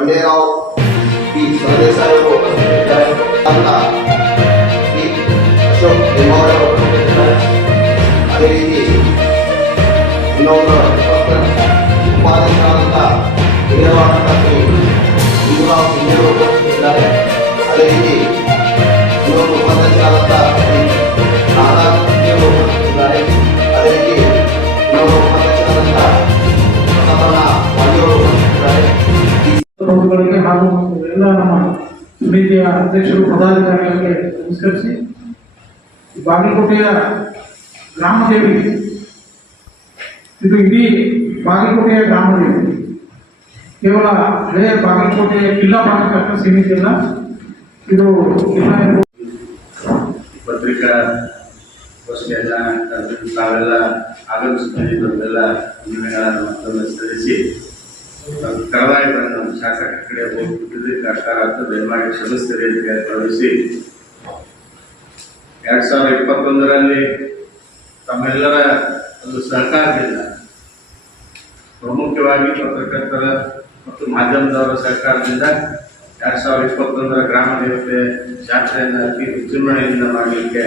పండేరావు P సందేశాలకు P Ashok నిమోరావు అదేవిధి వినోద ఉపాధి కాలంత విజయవాడ అదేవిధి ಪ್ರಭುಗಳಿಗೆ ಹಾಗೂ ಎಲ್ಲ ನಮ್ಮ ಸಮಿತಿಯ ಅಧ್ಯಕ್ಷರು, ಪದಾಧಿಕಾರಿಗಳಿಗೆ ನಮಸ್ಕರಿಸಿ, ಬಾಗಲಕೋಟೆಯ ಗ್ರಾಮದೇವಿ, ಇದು ಇಡೀ ಬಾಗಲಕೋಟೆಯ ಗ್ರಾಮದೇವಿ. ಕೇವಲ ಹಳೆಯ ಬಾಗಲಕೋಟೆಯ ಕಿಲ್ಲಾ ಭಾಗಕ್ಕೆ ಸೀಮಿತ ಇಲ್ಲ ಇದು ಪತ್ರಿಕಾ ಗೋಷ್ಠಿಯನ್ನ ತಾವೆಲ್ಲ ನಮ್ಮೆಲ್ಲ ನಿಯಮಗಳನ್ನು ಮತ್ತೊಮ್ಮೆ ಸಲ್ಲಿಸಿ ಶಾಸಕ ಕಡೆ ಹೋಗ್ಬಿಟ್ಟಿದ್ರೆ ಸರ್ಕಾರ ಅಂತ ದಯಮಾಡಿ ಕ್ಷಮಿಸ್ತೀರಿ ಅಂತ ಭಾವಿಸಿ ಎರಡ್ ಸಾವಿರದ ಇಪ್ಪತ್ತೊಂದರಲ್ಲಿ ತಮ್ಮೆಲ್ಲರ ಒಂದು ಸಹಕಾರದಿಂದ ಪ್ರಮುಖವಾಗಿ ಪತ್ರಕರ್ತರ ಮತ್ತು ಮಾಧ್ಯಮದವರ ಸಹಕಾರದಿಂದ ಎರಡ್ ಸಾವಿರದ ಇಪ್ಪತ್ತೊಂದರ ಗ್ರಾಮ ದೇವತೆ ಜಾತ್ರೆಯನ್ನು ಅತಿ ವಿಜೃಂಭಣೆಯಿಂದ ಮಾಡಲಿಕ್ಕೆ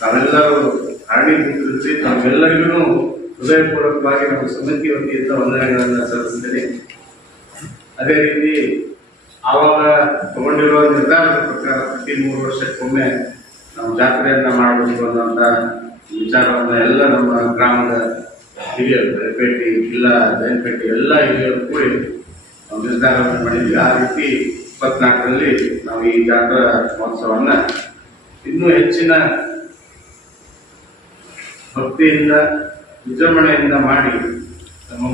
ತಾವೆಲ್ಲರೂ ಕುರಿತು ತಮ್ಮೆಲ್ಲರಿಗೂ ಹೃದಯಪೂರ್ವಕವಾಗಿ ನಮ್ಮ ಸಮಿತಿ ವತಿಯಿಂದ ವಂದನೆಗಳನ್ನು ಸಲ್ಲಿಸ್ತೇನೆ. ಅದೇ ರೀತಿ ಆವಾಗ ತಗೊಂಡಿರುವ ನಿರ್ಧಾರದ ಪ್ರಕಾರ ಪ್ರತಿ ಮೂರು ವರ್ಷಕ್ಕೊಮ್ಮೆ ನಾವು ಜಾತ್ರೆಯನ್ನ ಮಾಡಬೇಕು ಅನ್ನೋಂಥ ವಿಚಾರವನ್ನ ಎಲ್ಲ ನಮ್ಮ ಗ್ರಾಮದ ಹಿರಿಯರು, ಬೆಳಪೇಟೆ, ಜಿಲ್ಲಾ ಜಯನಪೇಟೆ ಎಲ್ಲ ಹಿರಿಯರು ಕೂಡಿ ನಾವು ನಿರ್ಧಾರವನ್ನು ಮಾಡಿದ್ವಿ. ಆ ರೀತಿ ಇಪ್ಪತ್ನಾಲ್ಕರಲ್ಲಿ ನಾವು ಈ ಜಾತ್ರಾ ಮಹೋತ್ಸವನ್ನ ಇನ್ನೂ ಹೆಚ್ಚಿನ ಭಕ್ತಿಯಿಂದ, ವಿಜೃಂಭಣೆಯಿಂದ ಮಾಡಿ ನಮ್ಮ